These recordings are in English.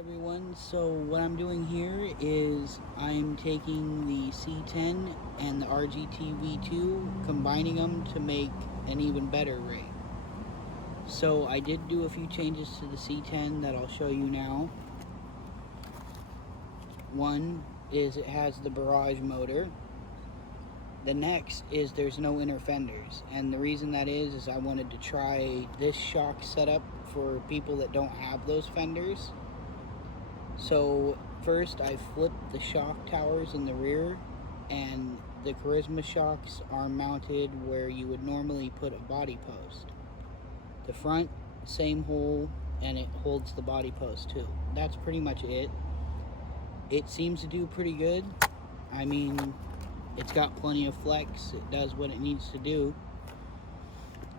Everyone, so what I'm doing here is I'm taking the C10 and the RGT V2, combining them to make an even better rig. So I did do a few changes to the C10 that I'll show you now. One is it has the barrage motor. The next is there's no inner fenders, and the reason that is I wanted to try this shock setup for people that don't have those fenders. So first I flipped the shock towers in the rear, and the Charisma shocks are mounted where you would normally put a body post. The front, same hole, and it holds the body post too. That's pretty much it. It seems to do pretty good. I mean, it's got plenty of flex. It does what it needs to do.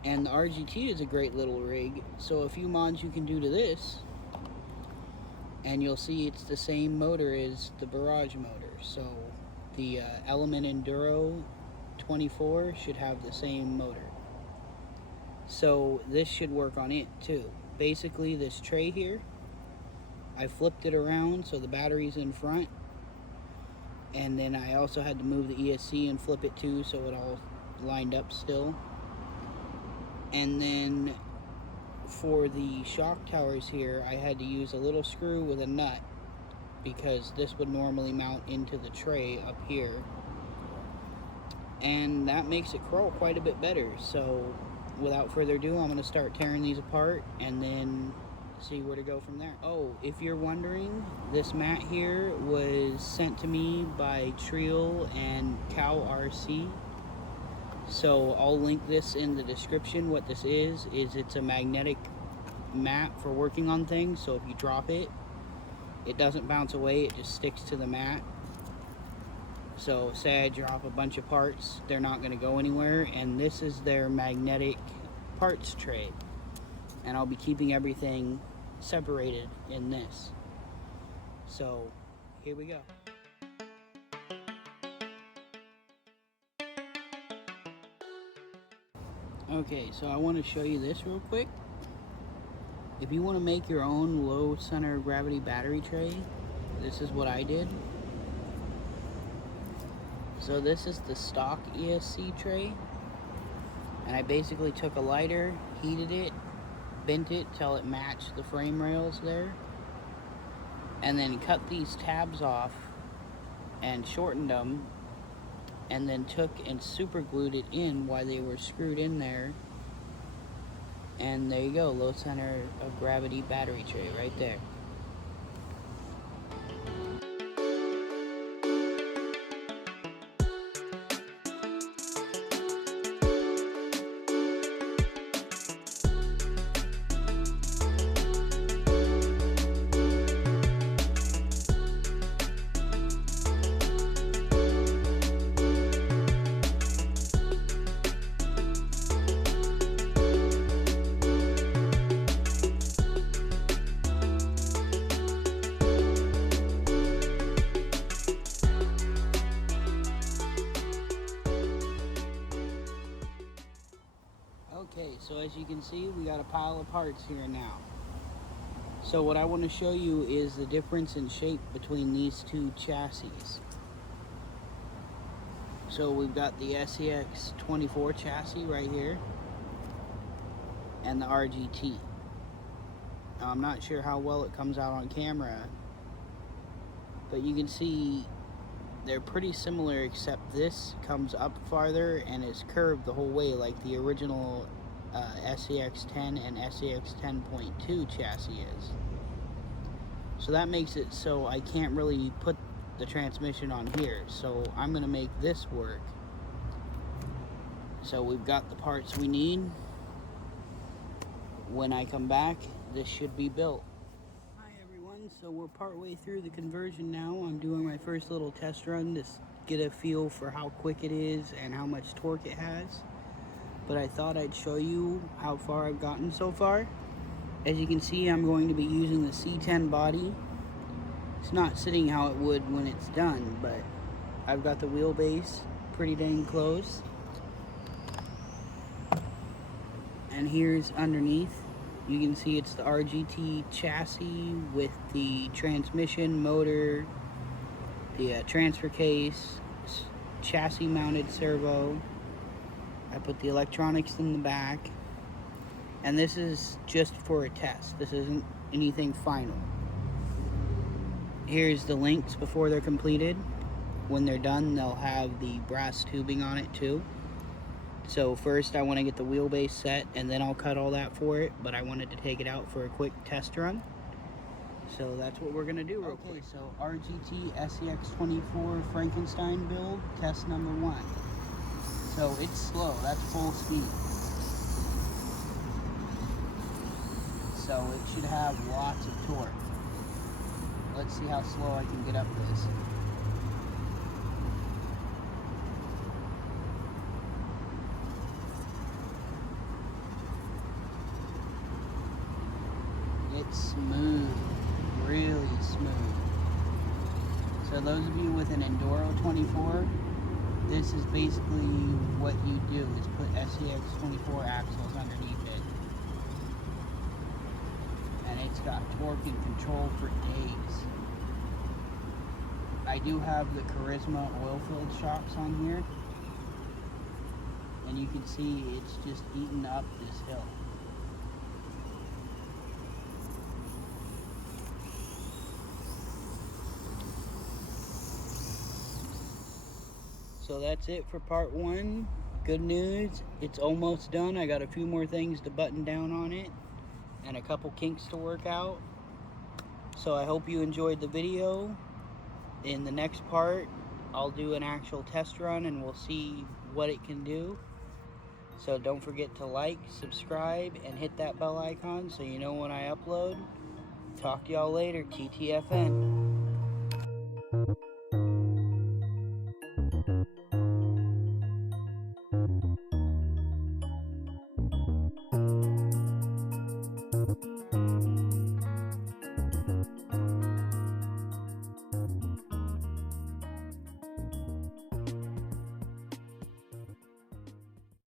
And the RGT is a great little rig. So a few mods you can do to this, and you'll see it's the same motor as the barrage motor. So the Element Enduro 24 should have the same motor. So this should work on it too. Basically this tray here, I flipped it around so the battery's in front, and then I also had to move the ESC and flip it too so it all lined up still. And then for the shock towers here, I had to use a little screw with a nut because this would normally mount into the tray up here, and that makes it curl quite a bit better. So without further ado, I'm going to start tearing these apart and then see where to go from there. Oh, if you're wondering, this mat here was sent to me by Trial and Cow RC. So I'll link this in the description. What this is it's a magnetic mat for working on things. So if you drop it, it doesn't bounce away, it just sticks to the mat. So say I drop a bunch of parts, they're not going to go anywhere. And this is their magnetic parts tray. And I'll be keeping everything separated in this. So here we go. Okay, so I want to show you this real quick. If you want to make your own low center of gravity battery tray, this is what I did. So this is the stock ESC tray, and I basically took a lighter, heated it, bent it till it matched the frame rails there, and then cut these tabs off and shortened them, and then took and super glued it in while they were screwed in there. And there you go, low center of gravity battery tray right there. Okay, so as you can see, we got a pile of parts here now. So what I want to show you is the difference in shape between these two chassis. So we've got the Scx24 chassis right here, and the RGT. Now I'm not sure how well it comes out on camera, but you can see they're pretty similar, except this comes up farther and is curved the whole way like the original Scx10 and Scx10.2 chassis is. So that makes it so I can't really put the transmission on here. So I'm going to make this work. So we've got the parts we need. When I come back, this should be built. So we're partway through the conversion now. I'm doing my first little test run to get a feel for how quick it is and how much torque it has. But I thought I'd show you how far I've gotten so far. As you can see, I'm going to be using the C10 body. It's not sitting how it would when it's done, but I've got the wheelbase pretty dang close. And here's underneath You can see it's the RGT chassis with the transmission, motor, the transfer case, chassis mounted servo. I put the electronics in the back, and this is just for a test. This isn't anything final. Here's the links before they're completed. When they're done, they'll have the brass tubing on it too. So first I want to get the wheelbase set, and then I'll cut all that for it, but I wanted to take it out for a quick test run. So that's what we're gonna do real quick. So RGT Scx24 Frankenstein build, test number 1. So it's slow, that's full speed. So it should have lots of torque. Let's see how slow I can get up this. It's smooth, really smooth. So those of you with an Enduro 24, this is basically what you do, is put Scx24 axles underneath it. And it's got torque and control for days. I do have the Charisma oil-filled shocks on here. And you can see it's just eating up this hill. So that's it for part 1. Good news, it's almost done. I got a few more things to button down on it and a couple kinks to work out. So I hope you enjoyed the video. In the next part, I'll do an actual test run and we'll see what it can do. So don't forget to like, subscribe, and hit that bell icon so you know when I upload. Talk to y'all later, TTFN.